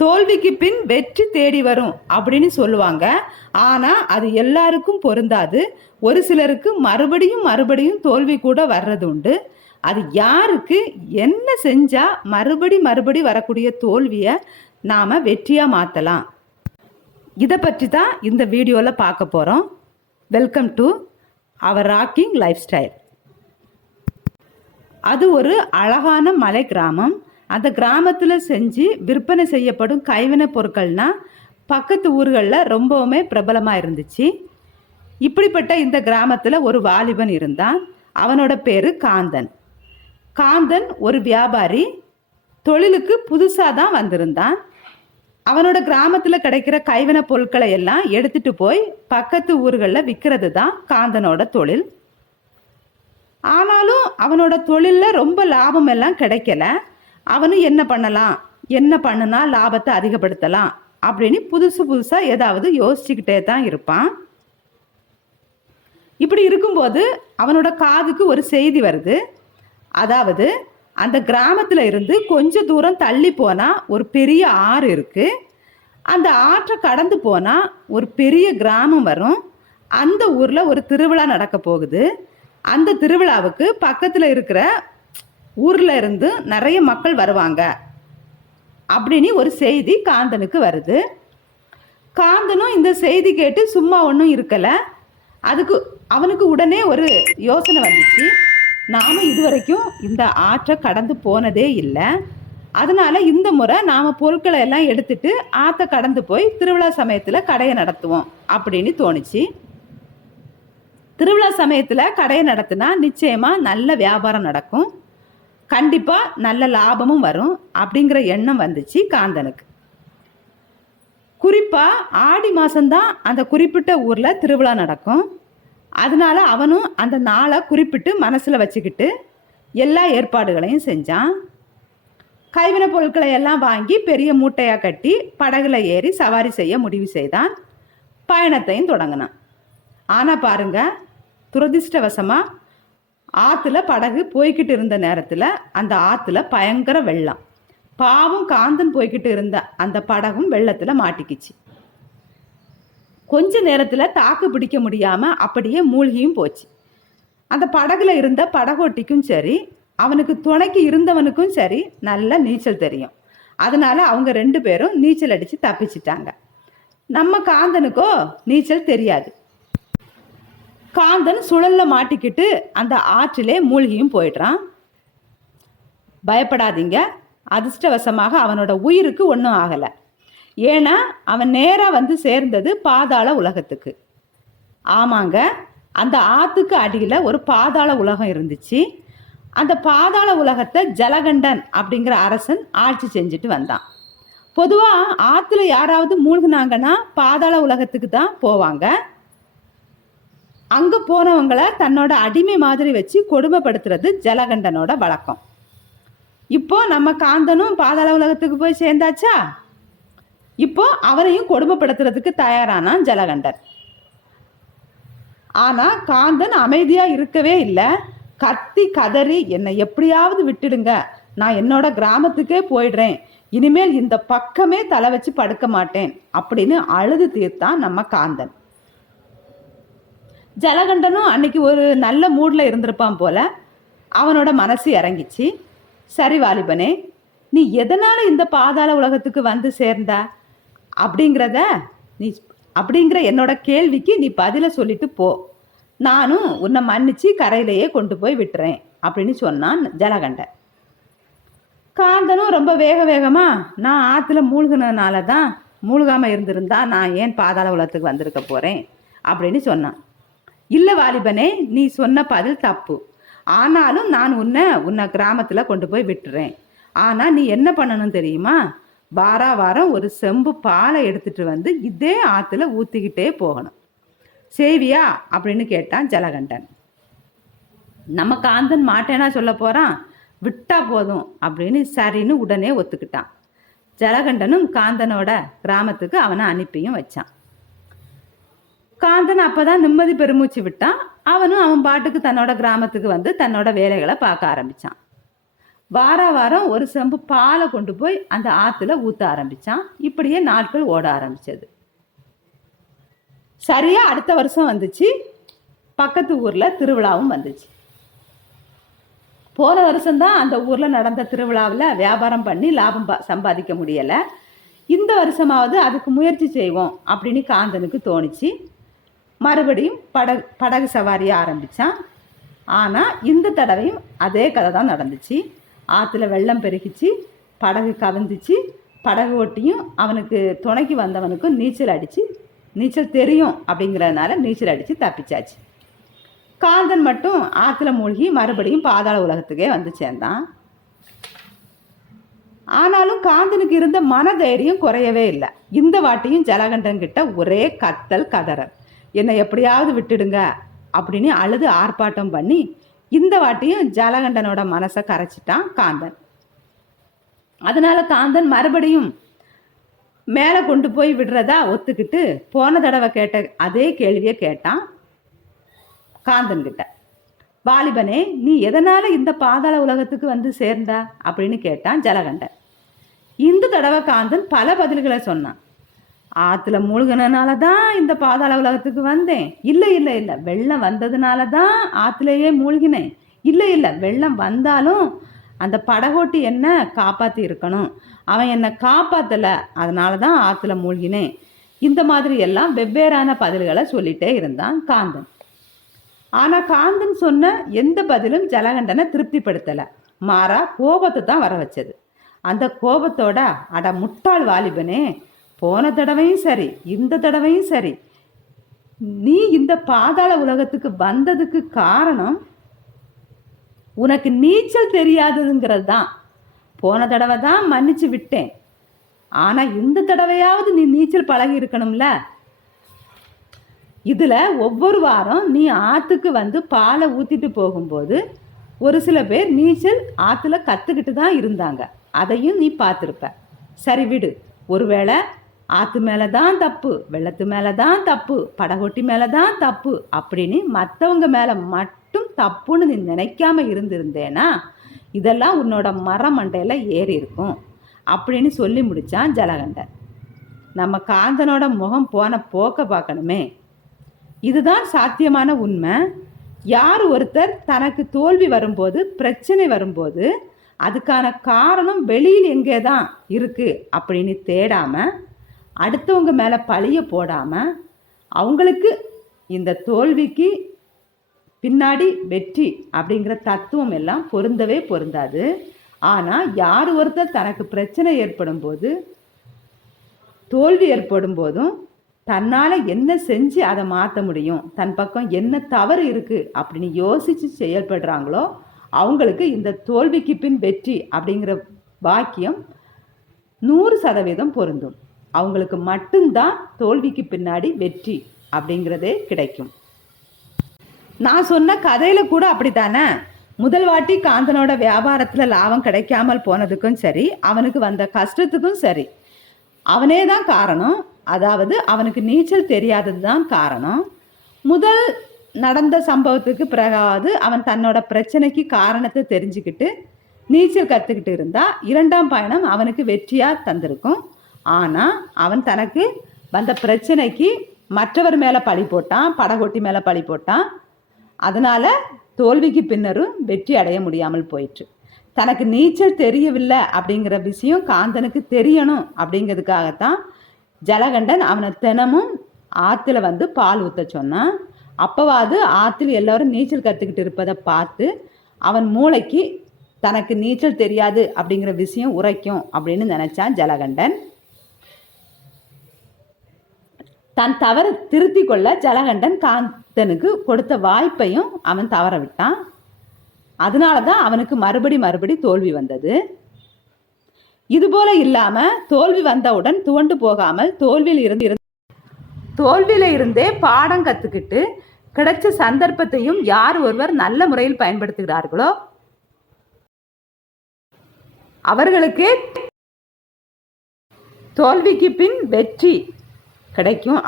தோல்விக்கு பின் வெற்றி தேடி வரும் அப்படின்னு சொல்லுவாங்க. ஆனால் அது எல்லாருக்கும் பொருந்தாது. ஒரு சிலருக்கு மறுபடியும் மறுபடியும் தோல்வி கூட வர்றது உண்டு. அது யாருக்கு என்ன செஞ்சால் மறுபடி மறுபடி வரக்கூடிய தோல்வியை நாம் வெற்றியாக மாற்றலாம் இதை பற்றி தான் இந்த வீடியோவில் பார்க்க போகிறோம் welcome to our rocking lifestyle அது ஒரு அழகான மலை கிராமம். அந்த கிராமத்தில் செஞ்சு விற்பனை செய்யப்படும் கைவினைப் பொருட்கள்னால் பக்கத்து ஊர்களில் ரொம்பவுமே பிரபலமாக இருந்துச்சு. இப்படிப்பட்ட இந்த கிராமத்தில் ஒரு வாலிபன் இருந்தான். அவனோட பேர் காந்தன். காந்தன் ஒரு வியாபாரி. தொழிலுக்கு புதுசாக தான் வந்திருந்தான். அவனோட கிராமத்தில் கிடைக்கிற கைவினைப் பொருட்களை எல்லாம் எடுத்துட்டு போய் பக்கத்து ஊர்களில் விற்கிறது தான் காந்தனோட தொழில். ஆனாலும் அவனோட தொழிலில் ரொம்ப லாபம் எல்லாம் கிடைக்கல. அவனும் என்ன பண்ணலாம்? என்ன பண்ணுனா லாபத்தை அதிகப்படுத்தலாம். அப்படின்னு புதுசு புதுசாக ஏதாவது யோசிச்சுக்கிட்டே தான் இருப்பான். இப்படி இருக்கும்போது அவனோட காதுக்கு ஒரு செய்தி வருது. அதாவது அந்த கிராமத்தில் இருந்து கொஞ்ச தூரம் தள்ளி போனால் ஒரு பெரிய ஆறு இருக்குது அந்த ஆற்றை கடந்து போனால் ஒரு பெரிய கிராமம் வரும். அந்த ஊரில் ஒரு திருவிழா நடக்க போகுது. அந்த திருவிழாவுக்கு பக்கத்தில் இருக்கிற ஊரில் இருந்து நிறைய மக்கள் வருவாங்க. அப்படின்னு ஒரு செய்தி காந்தனுக்கு வருது. காந்தனும் இந்த செய்தி கேட்டு சும்மா ஒன்றும் இருக்கலை. அதுக்கு அவனுக்கு உடனே ஒரு யோசனை வந்துச்சு. நாம் இதுவரைக்கும் இந்த ஆற்றை கடந்து போனதே இல்லை. அதனால் இந்த முறை நாம் பொருட்களை எல்லாம் எடுத்துட்டு ஆற்றை கடந்து போய் திருவிழா சமயத்தில் கடையை நடத்துவோம் அப்படின்னு தோணுச்சு. திருவிழா சமயத்தில் கடையை நடத்தினா நிச்சயமாக நல்ல வியாபாரம் நடக்கும். கண்டிப்பாக நல்ல லாபமும் வரும் அப்படிங்கிற எண்ணம் வந்துச்சு காந்தனுக்கு. குறிப்பாக ஆடி மாதம்தான் அந்த குறிப்பிட்ட ஊரில் திருவிழா நடக்கும். அதனால அவனும் அந்த நாளை குறிப்பிட்டு மனசில் வச்சுக்கிட்டு எல்லா ஏற்பாடுகளையும் செஞ்சான். கைவினைப் பொருட்களை எல்லாம் வாங்கி பெரிய மூட்டையாக கட்டி படகுல ஏறி சவாரி செய்ய முடிவு செய்தான். பயணத்தையும் தொடங்கினான். ஆனால் பாருங்கள் துரதிர்ஷ்டவசமாக ஆற்றுல படகு போய்கிட்டு இருந்த நேரத்தில் அந்த ஆற்றுல பயங்கர வெள்ளம். பாவம் காந்தன் போய்கிட்டு இருந்த அந்த படகும் வெள்ளத்தில் மாட்டிக்கிச்சு. கொஞ்ச நேரத்தில் தாக்கு பிடிக்க முடியாமல் அப்படியே மூழ்கியும் போச்சு. அந்த படகுல இருந்த படகோட்டிக்கும் சரி அவனுக்கு துணைக்கு இருந்தவனுக்கும் சரி நல்லா நீச்சல் தெரியும். அதனால அவங்க ரெண்டு பேரும் நீச்சல் அடித்து தப்பிச்சிட்டாங்க. நம்ம காந்தனுக்கோ நீச்சல் தெரியாது. காந்தன் சுழல்ல மாட்டிக்கிட்டு அந்த ஆற்றிலே மூழ்கியும் போயிடுறான். பயப்படாதீங்க. அதிர்ஷ்டவசமாக அவனோட உயிருக்கு ஒன்றும் ஆகலை. ஏன்னா அவன் நேராக வந்து சேர்ந்தது பாதாள உலகத்துக்கு. ஆமாங்க அந்த ஆற்றுக்கு அடியில் ஒரு பாதாள உலகம் இருந்துச்சு. அந்த பாதாள உலகத்தை ஜலகண்டன் அப்படிங்கிற அரசன் ஆட்சி செஞ்சுட்டு வந்தான். பொதுவாக ஆற்றுல யாராவது மூழ்கினாங்கன்னா பாதாள உலகத்துக்கு தான் போவாங்க. அங்கே போனவங்கள தன்னோட அடிமை மாதிரி வச்சு கொடுமைப்படுத்துறது ஜலகண்டனோட வழக்கம். இப்போ நம்ம காந்தனும் பாதாள உலகத்துக்கு போய் சேர்ந்தாச்சா? இப்போ அவரையும் கொடுமைப்படுத்துறதுக்கு தயாரானான் ஜலகண்டன். ஆனால் காந்தன் அமைதியாக இருக்கவே இல்லை. கத்தி கதறி என்னை எப்படியாவது விட்டுடுங்க. நான் என்னோட கிராமத்துக்கே போயிடுறேன். இனிமேல் இந்த பக்கமே தலை வச்சு படுக்க மாட்டேன். அப்படின்னு அழுது தீர்த்தான் நம்ம காந்தன். ஜலகண்டனும் அன்னைக்கு ஒரு நல்ல மூடில் இருந்திருப்பான் போல. அவனோட மனசு இறங்கிச்சு. சரி வாலிபனே நீ எதனால் இந்த பாதாள உலகத்துக்கு வந்து சேர்ந்த? அப்படிங்கிறத நீ அப்படிங்கிற என்னோட கேள்விக்கு நீ பதிலை சொல்லிட்டு போ. நானும் உன்னை மன்னிச்சு கரையிலேயே கொண்டு போய் விட்டுறேன் அப்படின்னு சொன்னான் ஜலகண்டன். காந்தனும் ரொம்ப வேக வேகமாக நான் ஆற்றுல மூழ்கினதுனால தான் மூழ்காமல் இருந்திருந்தா நான் ஏன் பாதாள உலகத்துக்கு வந்திருக்க போகிறேன் அப்படின்னு சொன்னான். இல்லை வாலிபனே நீ சொன்ன பதில் தப்பு. ஆனாலும் நான் உன்னை உன்னை கிராமத்தில் கொண்டு போய் விட்டுறேன். ஆனால் நீ என்ன பண்ணணும் தெரியுமா? வாரா வாரம் ஒரு செம்பு பாலை எடுத்துட்டு வந்து இதே ஆற்றுல ஊற்றிக்கிட்டே போகணும். செய்வியா அப்படின்னு கேட்டான் ஜலகண்டன். நம்ம காந்தன் மாட்டேனா சொல்ல போகிறான் விட்டா போதும் அப்படின்னு சரின்னு உடனே ஒத்துக்கிட்டான். ஜலகண்டனும் காந்தனோட கிராமத்துக்கு அவனை அனுப்பியும் வச்சான். காந்தன் அப்பதான் நிம்மதி பெருமூச்சு விட்டான். அவனும் அவன் பாட்டுக்கு தன்னோட கிராமத்துக்கு வந்து தன்னோட வேலைகளை பார்க்க ஆரம்பிச்சான். வார வாரம் ஒரு செம்பு பாலை கொண்டு போய் அந்த ஆற்றுல ஊற்ற ஆரம்பித்தான் இப்படியே நாட்கள் ஓட ஆரம்பிச்சது. சரியாக அடுத்த வருஷம் வந்துச்சு. பக்கத்து ஊரில் திருவிழாவும் வந்துச்சு. போன வருஷம்தான் அந்த ஊரில் நடந்த திருவிழாவில் வியாபாரம் பண்ணி லாபம் சம்பாதிக்க முடியலை. இந்த வருஷமாவது அதுக்கு முயற்சி செய்வோம் அப்படின்னு காந்தனுக்கு தோணுச்சு. மறுபடியும் படகு படகு சவாரியை ஆரம்பித்தான் ஆனால் இந்த தடவையும் அதே கதை தான் நடந்துச்சு. ஆற்றுல வெள்ளம் பெருகிச்சு படகு கவிழ்ந்துச்சு படகு ஓட்டியும் அவனுக்கு துணைக்கு வந்தவனுக்கும் நீச்சல் அடித்து நீச்சல் தெரியும் அப்படிங்கிறதுனால நீச்சல் அடித்து தப்பிச்சாச்சு. காந்தன் மட்டும் ஆற்றுல மூழ்கி மறுபடியும் பாதாள உலகத்துக்கே வந்து சேர்ந்தான். ஆனாலும் காந்தனுக்கு இருந்த மனதைரியம் குறையவே இல்லை. இந்த வாட்டியும் ஜலகண்டன் கிட்ட ஒரே கத்தல் கதறல். என்னை எப்படியாவது விட்டுடுங்க அப்படின்னு அழுது ஆர்ப்பாட்டம் பண்ணி இந்த வாட்டியும் ஜலகண்டனோட மனசை கரைச்சிட்டான் காந்தன். அதனால காந்தன் மறுபடியும் மேலே கொண்டு போய் விடுறதா ஒத்துக்கிட்டு போன தடவை கேட்ட அதே கேள்வியை கேட்டான் காந்தன் கிட்ட. வாலிபனே நீ எதனால இந்த பாதாள உலகத்துக்கு வந்து சேர்ந்த? அப்படின்னு கேட்டான் ஜலகண்டன். இந்த தடவை காந்தன் பல பதில்களை சொன்னான். ஆற்றுல மூழ்கினனால தான் இந்த பாதாள உலகத்துக்கு வந்தேன். இல்லை இல்லை இல்லை. வெள்ளம் வந்ததுனால தான் ஆற்றுலையே மூழ்கினேன். இல்லை இல்லை. வெள்ளம் வந்தாலும் அந்த படகோட்டி என்ன காப்பாற்றி இருக்கணும். அவன் என்னை காப்பாற்றலை அதனால தான் ஆற்றுல மூழ்கினேன். இந்த மாதிரி எல்லாம் வெவ்வேறான பதில்களை சொல்லிட்டே இருந்தான் காந்தன். ஆனால் காந்தன் சொன்ன எந்த பதிலும் ஜலகண்டனை திருப்திப்படுத்தலை. மாறா கோபத்தை தான் வர வச்சது அந்த கோபத்தோட அட முட்டாள் வாலிபனே போன தடவையும் சரி இந்த தடவையும் சரி. நீ இந்த பாதாள உலகத்துக்கு வந்ததுக்கு காரணம் உனக்கு நீச்சல் தெரியாததுங்கிறது தான் போன தடவை தான் மன்னிச்சு விட்டேன். ஆனால் இந்த தடவையாவது நீ நீச்சல் பழகி இருக்கணும்ல? இதில் ஒவ்வொரு வாரம் நீ ஆற்றுக்கு வந்து பாலை ஊற்றிட்டு போகும்போது ஒரு சில பேர் நீச்சல் ஆற்றுல கற்றுக்கிட்டு தான் இருந்தாங்க. அதையும் நீ பார்த்துருப்ப. சரி விடு. ஒருவேளை ஆற்று மேலே தான் தப்பு வெள்ளத்து மேலே தான் தப்பு படகொட்டி மேலே தான் தப்பு அப்படின்னு மற்றவங்க மேலே மட்டும் தப்புன்னு நீ நினைக்காம இருந்திருந்தேனா இதெல்லாம் உன்னோட மரமண்டையில் ஏறி இருக்கும் அப்படின்னு சொல்லி முடித்தான் ஜலகண்டன். நம்ம காந்தனோட முகம் போன போக்க பார்க்கணுமே. இதுதான் சாத்தியமான உண்மை. யார் ஒருத்தர் தனக்கு தோல்வி வரும்போது பிரச்சனை வரும்போது அதுக்கான காரணம் வெளியில் எங்கே தான் இருக்குது அப்படின்னு தேடாமல் அடுத்தவங்க மேலே பழிய போடாமல் அவங்களுக்கு இந்த தோல்விக்கு பின்னாடி வெற்றி அப்படிங்கிற தத்துவம் எல்லாம் பொருந்தவே பொருந்தாது. ஆனால் யார் ஒருத்தர் தனக்கு பிரச்சனை ஏற்படும் போது தோல்வி ஏற்படும் போதும் தன்னால் என்ன செஞ்சு அதை மாற்ற முடியும்? தன் பக்கம் என்ன தவறு இருக்குது அப்படின்னு யோசித்து செயல்படுறாங்களோ அவங்களுக்கு இந்த தோல்விக்கு பின் வெற்றி அப்படிங்கிற வாக்கியம் நூறு சதவீதம் பொருந்தும். அவங்களுக்கு மட்டும்தான் தோல்விக்கு பின்னாடி வெற்றி அப்படிங்கிறதே கிடைக்கும். நான் சொன்ன கதையில் கூட அப்படித்தானே? முதல் வாட்டி காந்தனோட வியாபாரத்தில் லாபம் கிடைக்காமல் போனதுக்கும் சரி அவனுக்கு வந்த கஷ்டத்துக்கும் சரி. அவனே தான் காரணம். அதாவது அவனுக்கு நீச்சல் தெரியாதது தான் காரணம். முதல் நடந்த சம்பவத்துக்கு பிறகாவது அவன் தன்னோட பிரச்சனைக்கு காரணத்தை தெரிஞ்சுக்கிட்டு நீச்சல் கற்றுக்கிட்டு இருந்தா இரண்டாம் பயணம் அவனுக்கு வெற்றியாக தந்திருக்கும். ஆனால் அவன் தனக்கு வந்த பிரச்சனைக்கு மற்றவர் மேலே பழி போட்டான் படகொட்டி மேலே பழி போட்டான். அதனால் தோல்விக்கு பின்னரும் வெற்றி அடைய முடியாமல் போயிற்று. தனக்கு நீச்சல் தெரியவில்லை அப்படிங்கிற விஷயம் காந்தனுக்கு தெரியணும் அப்படிங்கிறதுக்காகத்தான் ஜலகண்டன் அவனை தினமும் ஆற்றுல வந்து பால் ஊற்ற சொன்னான். அப்போவாது ஆற்றுல எல்லோரும் நீச்சல் கற்றுக்கிட்டு இருப்பதை பார்த்து அவன் மூளைக்கு தனக்கு நீச்சல் தெரியாது அப்படிங்கிற விஷயம் உரைக்கும் அப்படின்னு நினச்சான் ஜலகண்டன். தன் தவறு திருத்தி கொள்ள ஜலகண்டன் காந்தனுக்கு கொடுத்த வாய்ப்பையும் அவன் தவற விட்டான் அதனால தான் அவனுக்கு மறுபடி மறுபடி தோல்வி வந்தது. இதுபோல இல்லாம தோல்வி வந்தவுடன் துவண்டு போகாமல் தோல்வியில் இருந்து தோல்வியில இருந்தே பாடம் கத்துக்கிட்டு கிடைச்ச சந்தர்ப்பத்தையும் யார் ஒருவர் நல்ல முறையில் பயன்படுத்துகிறார்களோ அவர்களுக்கே தோல்விக்கு பின் வெற்றி கிடைக்கும்.